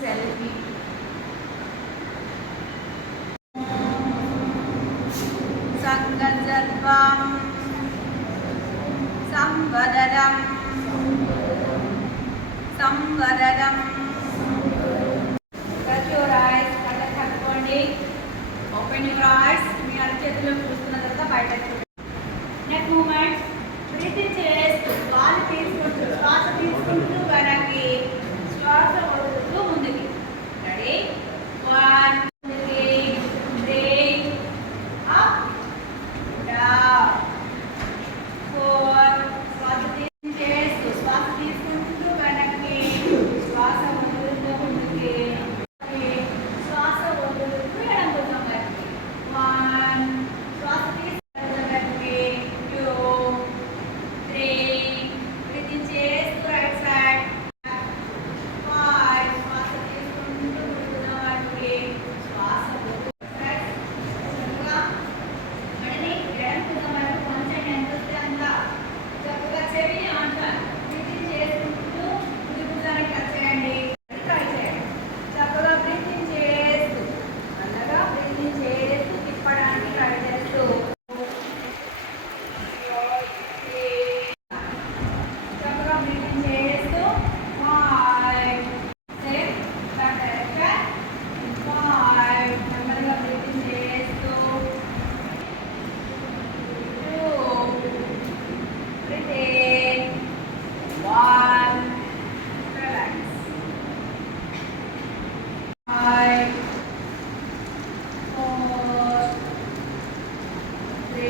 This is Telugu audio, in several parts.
సెల్ఫీ. సంగజత్వం సంవరదం సంవరదం. ప్రతి ఓ రాయస్ కథ కట్టుకోండి ఓపెన్ యువర్ రాయస్ మీ అరచేతిలో one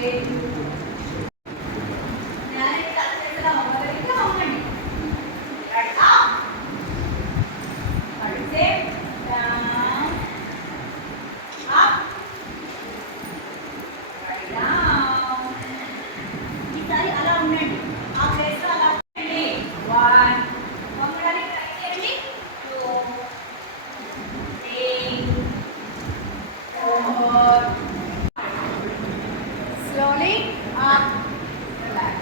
Amen. up, relax.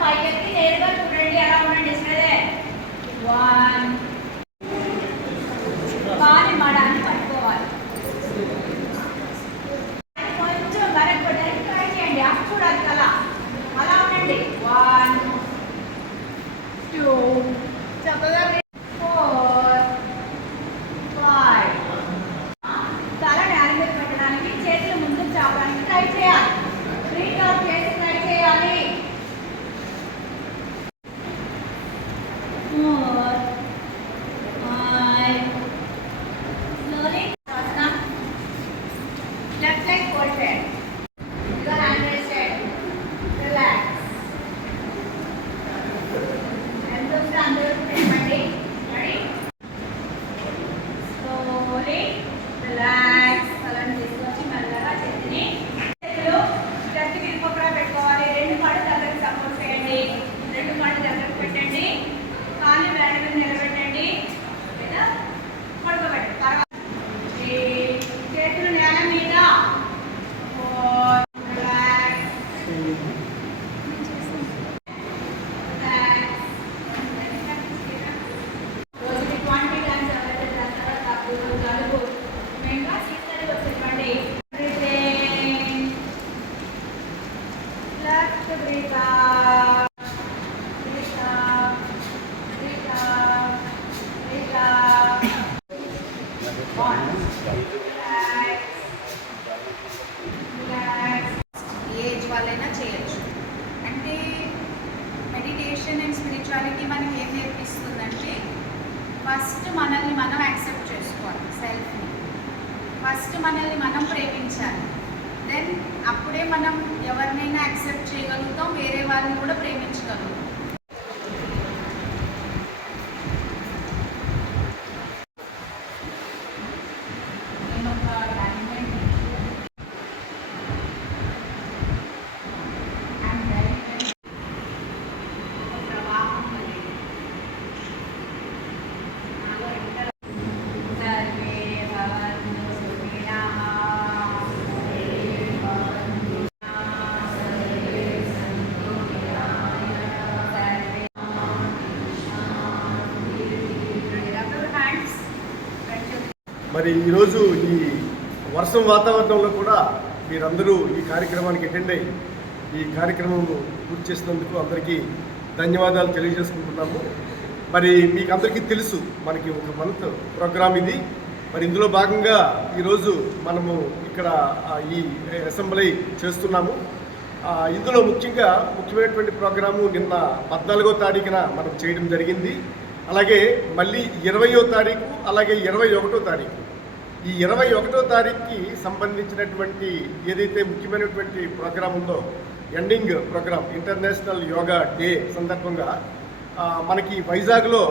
పైకి ఎత్తి నేరుగా చూడండి ఎలా ఉండండి సరే వన్ ఫస్ట్ మనల్ని మనం యాక్సెప్ట్ చేసుకోవాలి సెల్ఫ్ని ఫస్ట్ మనల్ని మనం ప్రేమించాలి. దెన్ అప్పుడే మనం ఎవరినైనా యాక్సెప్ట్ చేయగలుగుతాం వేరే వాళ్ళని కూడా ప్రేమించగలుగుతాం. మరి ఈరోజు ఈ వర్షం వాతావరణంలో కూడా మీరందరూ ఈ కార్యక్రమానికి అటెండ్ అయ్యి ఈ కార్యక్రమం పూర్తి చేసినందుకు అందరికీ ధన్యవాదాలు తెలియజేసుకుంటున్నాము. మరి మీకు అందరికీ తెలుసు మనకి ఒక మంత్ ప్రోగ్రామ్ ఇది. మరి ఇందులో భాగంగా ఈరోజు మనము ఇక్కడ ఈ అసెంబ్లీ చేస్తున్నాము. ఇందులో ముఖ్యంగా ముఖ్యమైనటువంటి ప్రోగ్రాము నిన్న పద్నాలుగో తారీఖున మనం చేయడం జరిగింది. అలాగే మళ్ళీ ఇరవయో తారీఖు అలాగే ఇరవై ఒకటో తారీఖు. ఈ ఇరవై ఒకటో తారీఖుకి సంబంధించినటువంటి ఏదైతే ముఖ్యమైనటువంటి ప్రోగ్రాం ఉందో ending program international yoga day సందర్భంగా మనకి వైజాగ్లో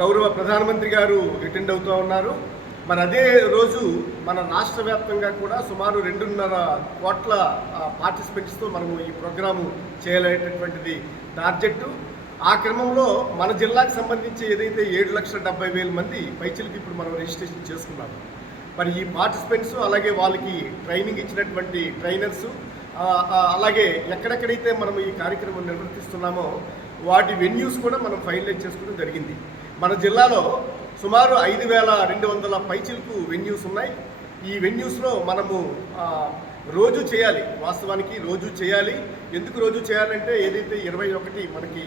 గౌరవ ప్రధానమంత్రి గారు అటెండ్ అవుతూ ఉన్నారు. మరి అదే రోజు మన రాష్ట్ర వ్యాప్తంగా కూడా సుమారు రెండున్నర కోట్ల పార్టిసిపెంట్స్తో మనము ఈ ప్రోగ్రాము చేయలేటటువంటిది టార్గెట్ ఆ క్రమంలో మన జిల్లాకు సంబంధించి ఏదైతే ఏడు లక్షల డెబ్బై వేల మంది పైచలకి ఇప్పుడు మనం రిజిస్ట్రేషన్ చేసుకున్నాము మరి ఈ పార్టిసిపెంట్స్ అలాగే వాళ్ళకి ట్రైనింగ్ ఇచ్చినటువంటి ట్రైనర్స్ అలాగే ఎక్కడెక్కడైతే మనం ఈ కార్యక్రమం నిర్వర్తిస్తున్నామో వాటి వెన్యూస్ కూడా మనం ఫైనలైజ్ చేసుకోవడం జరిగింది. మన జిల్లాలో సుమారు ఐదు వేల రెండు వందల పైచిలకు వెన్యూస్ ఉన్నాయి. ఈ వెన్యూస్లో మనము రోజు చేయాలి. వాస్తవానికి రోజు చేయాలి. ఎందుకు రోజు చేయాలంటే ఏదైతే ఇరవై ఒకటి మనకి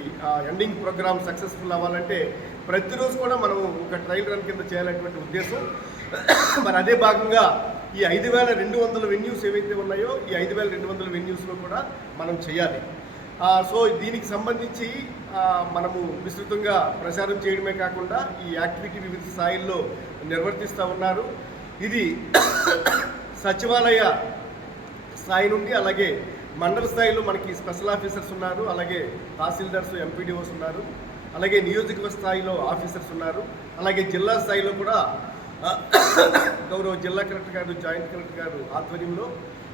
ఎండింగ్ ప్రోగ్రామ్ సక్సెస్ఫుల్ అవ్వాలంటే ప్రతిరోజు కూడా మనం ఒక ట్రయల్ రన్ కింద చేయాలనేటువంటి ఉద్దేశం. మరి అదే భాగంగా ఈ ఐదు వేల రెండు వందల వెన్యూస్ ఏవైతే ఉన్నాయో ఈ ఐదు వేల రెండు వందల వెన్యూస్లో కూడా మనం చేయాలి. సో దీనికి సంబంధించి మనము విస్తృతంగా ప్రచారం చేయడమే కాకుండా ఈ యాక్టివిటీ వివిధ స్థాయిల్లో నిర్వర్తిస్తూ ఉన్నారు. ఇది సచివాలయ స్థాయి నుండి అలాగే మండల స్థాయిలో మనకి స్పెషల్ ఆఫీసర్స్ ఉన్నారు అలాగే తహసీల్దార్స్ ఎంపీడీఓస్ ఉన్నారు అలాగే నియోజకవర్గ స్థాయిలో ఆఫీసర్స్ ఉన్నారు అలాగే జిల్లా స్థాయిలో కూడా గౌరవ జిల్లా కలెక్టర్ గారు జాయింట్ కలెక్టర్ గారు ఆధ్వర్యంలో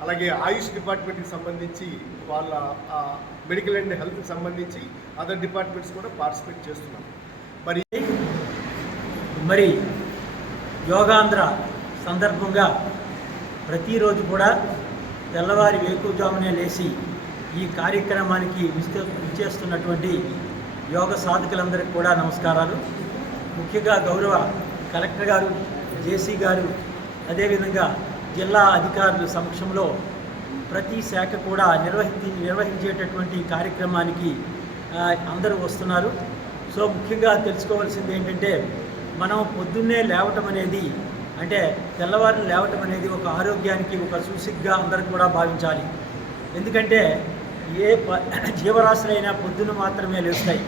అలాగే ఆయుష్ డిపార్ట్మెంట్కి సంబంధించి వాళ్ళ మెడికల్ అండ్ హెల్త్కి సంబంధించి అదర్ డిపార్ట్మెంట్స్ కూడా పార్టిసిపేట్ చేస్తున్నాం. మరి మరి యోగాంధ్ర సందర్భంగా ప్రతిరోజు కూడా తెల్లవారి వేకుజామునే లేచి ఈ కార్యక్రమానికి విచ్చేస్తున్నటువంటి యోగ సాధకులందరికీ కూడా నమస్కారాలు. ముఖ్యంగా గౌరవ కలెక్టర్ గారు జేసీ గారు అదేవిధంగా జిల్లా అధికారుల సమక్షంలో ప్రతి శాఖ కూడా నిర్వహించి నిర్వహించేటటువంటి కార్యక్రమానికి అందరూ వస్తున్నారు. సో ముఖ్యంగా తెలుసుకోవాల్సింది ఏంటంటే మనం పొద్దున్నే లేవటం అనేది అంటే తెల్లవారులు లేవటం అనేది ఒక ఆరోగ్యానికి ఒక సూసిగ్గా అందరూ కూడా భావించాలి. ఎందుకంటే ఏ ప జీవరాశులైనా పొద్దున మాత్రమే లేస్తాయి.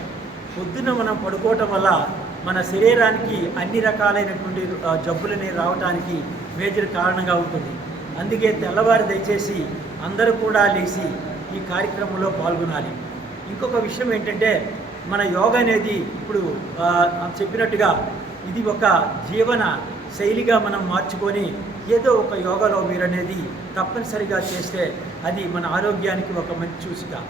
పొద్దున మనం పడుకోవటం వల్ల మన శరీరానికి అన్ని రకాలైనటువంటి జబ్బులని రావటానికి మేజర్ కారణంగా ఉంటుంది. అందుకే తెల్లవారు దయచేసి అందరూ కూడా లేచి ఈ కార్యక్రమంలో పాల్గొనాలి. ఇంకొక విషయం ఏంటంటే మన యోగా అనేది ఇప్పుడు చెప్పినట్టుగా ఇది ఒక జీవన శైలిగా మనం మార్చుకొని ఏదో ఒక యోగాలో మీరు అనేది తప్పనిసరిగా చేస్తే అది మన ఆరోగ్యానికి ఒక మంచి చూసిగా